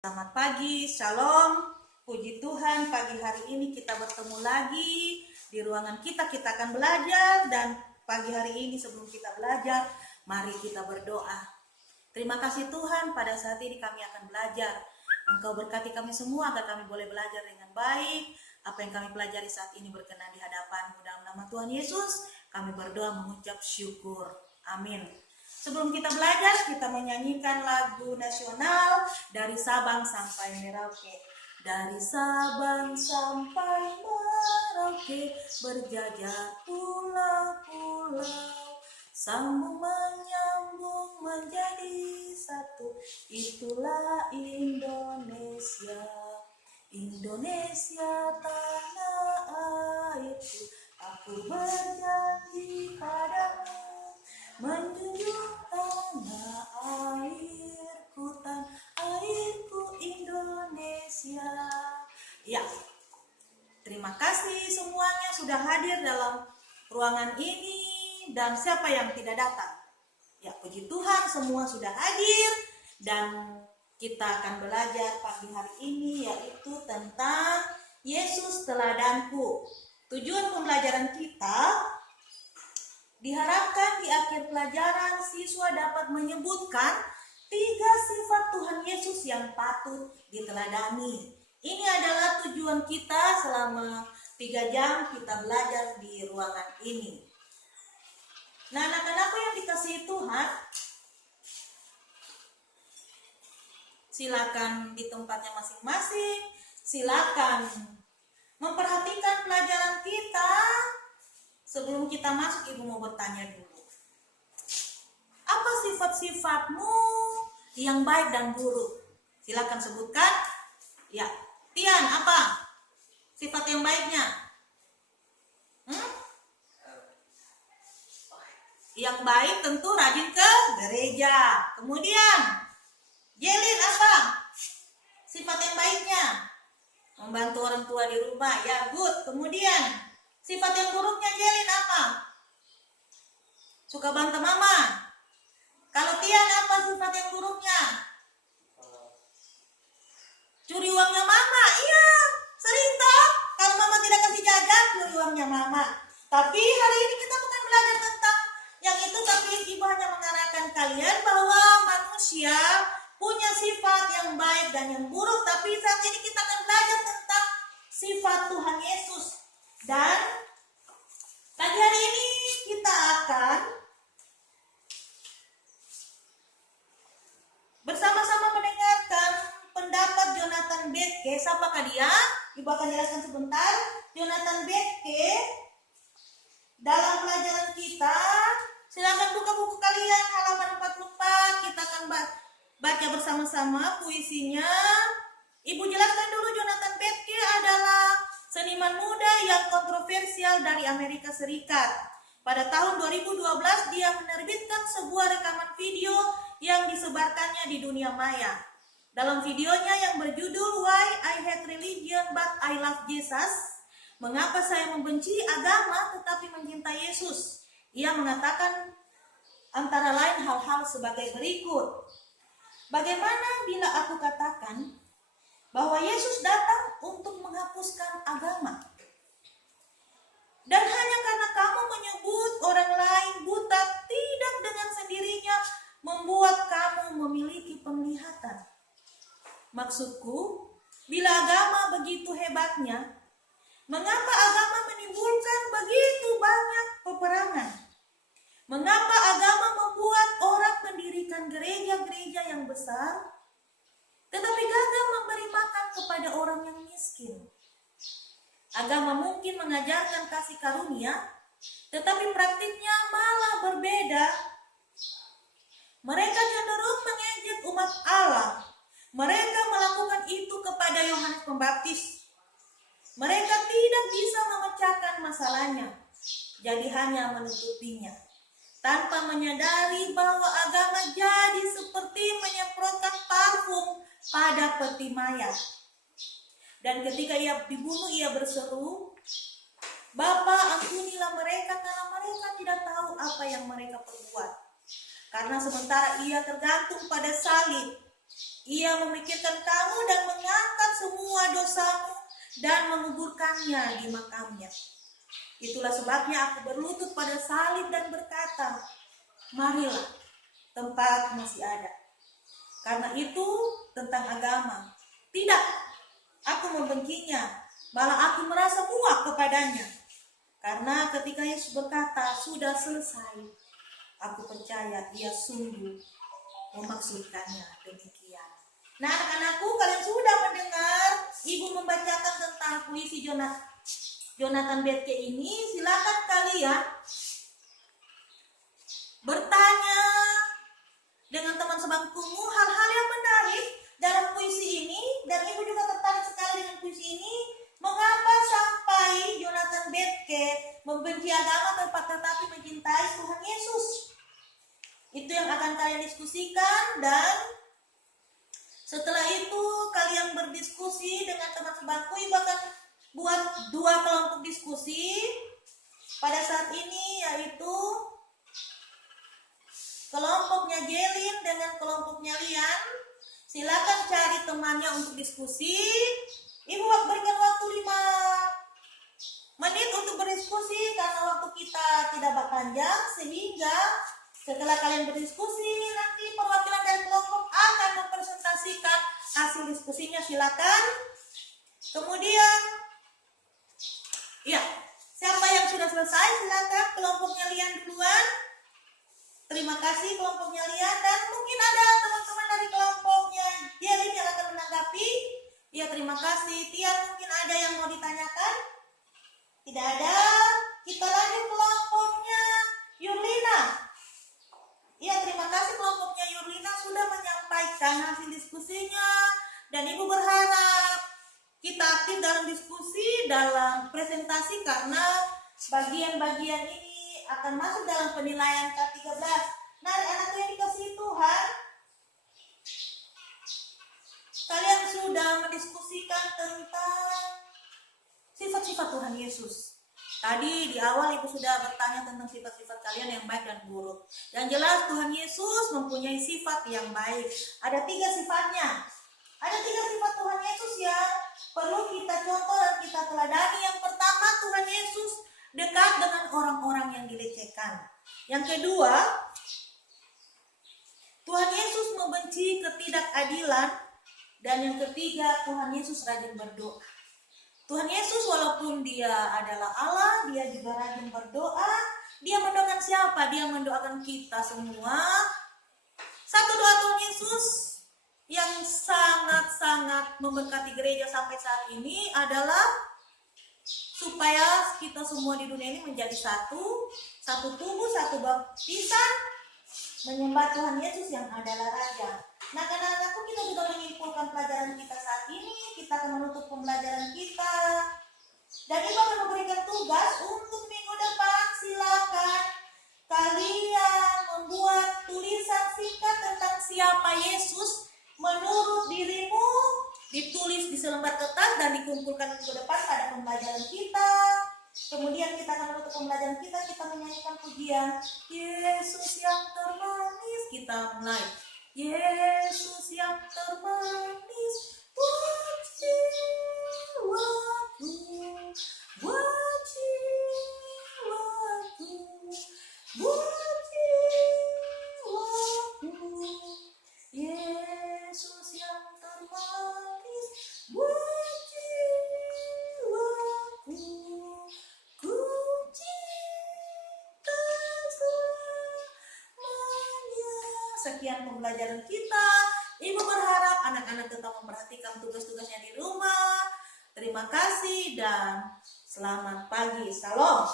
Selamat pagi, shalom, puji Tuhan. Pagi hari ini kita bertemu lagi di ruangan kita akan belajar. Dan pagi hari ini sebelum kita belajar, mari kita berdoa. Terima kasih Tuhan, pada saat ini kami akan belajar. Engkau berkati kami semua agar kami boleh belajar dengan baik. Apa yang kami pelajari saat ini berkenan di hadapan-Mu. Dalam nama Tuhan Yesus, kami berdoa mengucap syukur. Amin. Sebelum kita belajar, kita menyanyikan lagu nasional dari Sabang sampai Merauke. Dari Sabang sampai Merauke, berjajar pulau-pulau, sambung menyambung menjadi satu. Itulah Indonesia, Indonesia tanah airku. Aku berjanji padamu, menjunjung tanah airku, tanah airku Indonesia. Ya, terima kasih semuanya sudah hadir dalam ruangan ini. Dan siapa yang tidak datang? Ya, puji Tuhan semua sudah hadir. Dan kita akan belajar pagi hari ini yaitu tentang Yesus teladanku. Tujuan pembelajaran kita, diharapkan di akhir pelajaran siswa dapat menyebutkan 3 sifat Tuhan Yesus yang patut diteladani. Ini adalah tujuan kita selama 3 jam kita belajar di ruangan ini. Nah, anak-anakku yang dikasihi Tuhan, silakan di tempatnya masing-masing, silakan memperhatikan pelajaran kita. Sebelum kita masuk, Ibu mau bertanya dulu. Apa sifat-sifatmu yang baik dan buruk? Silakan sebutkan. Ya, Tian, apa sifat yang baiknya? Yang baik tentu rajin ke gereja. Kemudian, Jelin, apa sifat yang baiknya? Membantu orang tua di rumah. Ya, good. Kemudian, sifat yang buruknya Jelin apa? Suka bantah mama. Kalau Tian, apa sifat yang buruknya? Curi uangnya mama. Iya, sering toh. Kalau mama tidak kasih jajan, curi uangnya mama. Tapi hari ini kita bukan belajar tentang yang itu, tapi Ibu hanya mengarahkan kalian bahwa manusia punya sifat yang baik dan yang buruk. Tapi saat ini kita akan belajar tentang sifat Tuhan Yesus. Dan pagi hari ini kita akan bersama-sama mendengarkan pendapat Jonathan Bethke. Siapakah dia? Ibu akan jelaskan sebentar. Jonathan Bethke, dalam pelajaran kita, silakan buka buku kalian halaman 44. Kita akan baca bersama-sama puisinya. Ibu jelaskan dulu, Jonathan Bethke adalah seniman muda yang kontroversial dari Amerika Serikat. Pada tahun 2012 dia menerbitkan sebuah rekaman video yang disebarkannya di dunia maya. Dalam videonya yang berjudul Why I Hate Religion But I Love Jesus, mengapa saya membenci agama tetapi mencintai Yesus, ia mengatakan antara lain hal-hal sebagai berikut. Bagaimana bila aku katakan bahwa Yesus datang untuk menghapuskan agama? Dan hanya karena kamu menyebut orang lain buta, tidak dengan sendirinya membuat kamu memiliki penglihatan. Maksudku, bila agama begitu hebatnya, mengapa agama menimbulkan begitu banyak peperangan? Mengapa agama membuat orang mendirikan gereja-gereja yang besar, tetapi gagal memberi makan kepada orang yang miskin? Agama mungkin mengajarkan kasih karunia, tetapi praktiknya malah berbeda. Mereka cenderung mengejek umat Allah. Mereka melakukan itu kepada Yohanes Pembaptis. Mereka tidak bisa memecahkan masalahnya, jadi hanya menutupinya, tanpa menyadari bahwa agama jadi seperti menyemprotkan parfum pada peti mayat. Dan ketika ia dibunuh, ia berseru, "Bapa, ampunilah mereka karena mereka tidak tahu apa yang mereka perbuat." Karena sementara ia tergantung pada salib, Ia memikirkan kamu dan mengangkat semua dosamu dan menguburkannya di makamnya. Itulah sebabnya aku berlutut pada salib dan berkata, marilah, tempat masih ada. Karena itu tentang agama, tidak, aku membencinya, malah aku merasa muak kepadanya. Karena ketika Yesus berkata, sudah selesai, aku percaya ia sungguh memaksudkannya demikian. Nah, anak-anakku, kalian sudah mendengar ibu membacakan tentang puisi Jonathan Bethke ini. Silakan kalian bertanya dengan teman sebangkumu hal-hal yang menarik dalam puisi ini, dan ibu juga tertarik sekali dengan puisi ini. Mengapa sampai Jonathan Bethke membenci agama tetapi mencintai Tuhan Yesus? Itu yang akan kalian diskusikan, dan setelah itu kalian berdiskusi dengan teman sebangku. Ibu akan buat 2 kelompok diskusi pada saat ini, yaitu kelompoknya Jelin dengan kelompoknya Lian. Silakan cari temannya untuk diskusi. Ibu berikan waktu 5 menit untuk berdiskusi karena waktu kita tidak panjang, sehingga setelah kalian berdiskusi nanti perwakilan dari kelompok akan mempresentasikan hasil diskusinya. Silakan. Kemudian ya, siapa yang sudah selesai silakan. Kelompoknya Lian duluan. Terima kasih kelompoknya Lian, dan mungkin ada teman-teman dari kelompoknya Jelin yang akan menanggapi. Ya, terima kasih. Tian, mungkin ada yang mau ditanyakan? Tidak ada. Kita lanjut kelompoknya Yurlina. Ya, terima kasih kelompoknya Yurlina sudah menyampaikan hasil diskusinya, dan ibu berharap kita aktif dalam diskusi, dalam presentasi, karena bagian-bagian ini akan masuk dalam penilaian K13. Nah, anak-anak yang dikasihi Tuhan, kalian sudah mendiskusikan tentang sifat-sifat Tuhan Yesus. Tadi di awal ibu sudah bertanya tentang sifat-sifat kalian yang baik dan buruk. Yang jelas Tuhan Yesus mempunyai sifat yang baik. Ada 3 sifatnya. Ada 3 sifat Tuhan Yesus yang perlu kita contoh dan kita teladani. Yang pertama, Tuhan Yesus dekat dengan orang-orang yang dilecehkan. Yang kedua, Tuhan Yesus membenci ketidakadilan. Dan yang ketiga, Tuhan Yesus rajin berdoa. Tuhan Yesus walaupun dia adalah Allah, dia juga rajin berdoa. Dia mendoakan siapa? Dia mendoakan kita semua. Satu doa Tuhan Yesus yang sangat-sangat memberkati gereja sampai saat ini adalah supaya kita semua di dunia ini menjadi satu tubuh, satu baptisan, menyembah Tuhan Yesus yang adalah Raja. Nah, karena anakku, kita sudah menyimpulkan pelajaran kita saat ini. Kita akan menutup pembelajaran kita, dan ibu akan memberikan tugas untuk minggu depan. Silakan kalian membuat tulisan singkat tentang siapa Yesus menurut dirimu, ditulis di selembar kertas dan dikumpulkan minggu depan pada pembelajaran kita. Kemudian kita akan menutup pembelajaran kita menyanyikan pujian Yesus yang termanis. Kita mulai. Yesus yang termanis, buat jiwaku, buat jiwaku, buat jiwaku. Yesus yang termanis, buat jiwaku, ku cinta selamanya. Sekian pembelajaran kita. Ibu berharap anak-anak tetap memperhatikan tugas-tugasnya di rumah. Terima kasih dan selamat pagi. Salam.